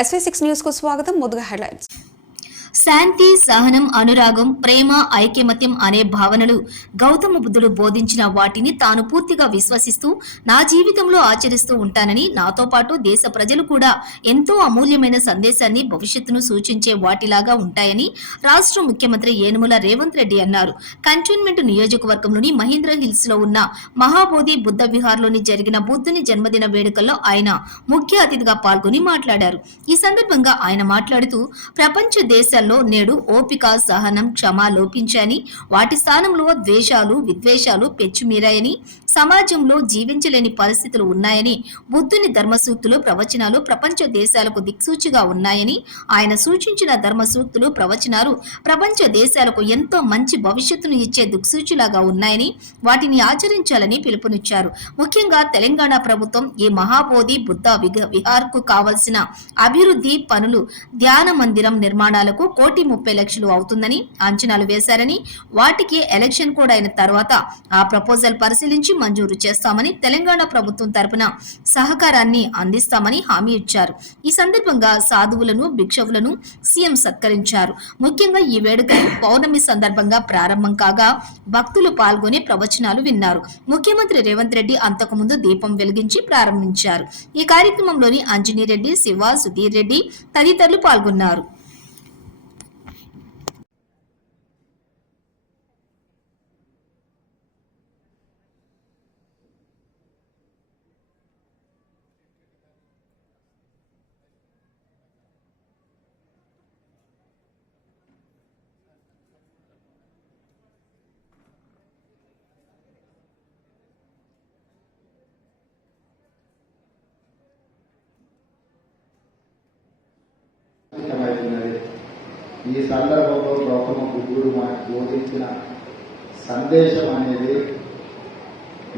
SV6 news కు స్వాగతం. ముందుగా హెడ్లైన్స్. శాంతి, సహనం, అనురాగం, ప్రేమ, ఐకమత్యం అనే భావనలు గౌతమ బుద్ధుడు బోధించిన వాటిని తాను పూర్తిగా విశ్వసిస్తూ నా జీవితంలో ఆచరిస్తూ ఉంటానని, నాతో పాటు దేశ ప్రజలు కూడా ఎంతో అమూల్యమైన సందేశాన్ని, భవిష్యత్తును సూచించే వాటిలాగా ఉంటాయని రాష్ట్ర ముఖ్యమంత్రి యనుమల రేవంత్ రెడ్డి అన్నారు. కంటోన్మెంట్ నియోజకవర్గంలోని మహేంద్ర హిల్స్ లో ఉన్న మహాబోధి బుద్ధ విహార్లోని జరిగిన బుద్ధుని జన్మదిన వేడుకల్లో ఆయన ముఖ్య అతిథిగా పాల్గొని మాట్లాడారు. ఈ సందర్భంగా ఆయన మాట్లాడుతూ ప్రపంచ దేశాల్లో నేడు ఓపిక, సహనం, క్షమ లోపించాయని, వాటి స్థానంలో ద్వేషాలు, విద్వేషాలు పెచ్చుమీరాయని, సమాజంలో జీవించలేని పరిస్థితులు ఉన్నాయని, బుద్ధుని ధర్మసూక్తులు, ప్రవచనాలు ప్రపంచ దేశాలకు దిక్సూచిగా ఉన్నాయని, ఆయన సూచించిన ధర్మసూక్తులు, ప్రవచనాలు ప్రపంచ దేశాలకు ఎంతో మంచి భవిష్యత్తును ఇచ్చే దిక్సూచిలాగా ఉన్నాయని, వాటిని ఆచరించాలని పిలుపునిచ్చారు. ముఖ్యంగా తెలంగాణ ప్రభుత్వం ఈ మహాబోధి బుద్ధ విహార్కు కావలసిన అభివృద్ధి పనులు, ధ్యాన మందిరం నిర్మాణాలకు 1,30,00,000 అవుతుందని అంచనాలు వేశారని, వాటికి ఎలక్షన్ కూడా అయిన తర్వాత ఆ ప్రపోజల్ పరిశీలించి మంజూరు చేస్తామని, తెలంగాణ ప్రభుత్వం తరపున సహకారాన్ని అందిస్తామని హామీ ఇచ్చారు. ఈ సందర్భంగా సాధువులను, భిక్షువులను సీఎం సత్కరించారు. ముఖ్యంగా ఈ వేడుకలు పౌర్ణమి సందర్భంగా ప్రారంభం కాగా భక్తులు పాల్గొని ప్రవచనాలు విన్నారు. ముఖ్యమంత్రి రేవంత్ రెడ్డి అంతకుముందు దీపం వెలిగించి ప్రారంభించారు. ఈ కార్యక్రమంలోని అంజనీరెడ్డి, శివ, సుధీర్ రెడ్డి తదితరులు పాల్గొన్నారు. ఈ సందర్భంలో గౌతమ బుద్ధుడు మనకు బోధించిన సందేశం అనేది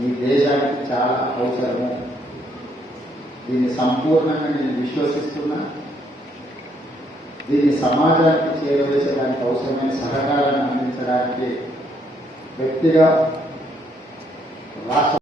ఈ దేశానికి చాలా అవసరము. దీన్ని సంపూర్ణంగా నేను విశ్వసిస్తున్నా. దీన్ని సమాజానికి చేరవేసడానికి అవసరమైన సహకారాన్ని అందించడానికి వ్యక్తిగా రాష్ట్ర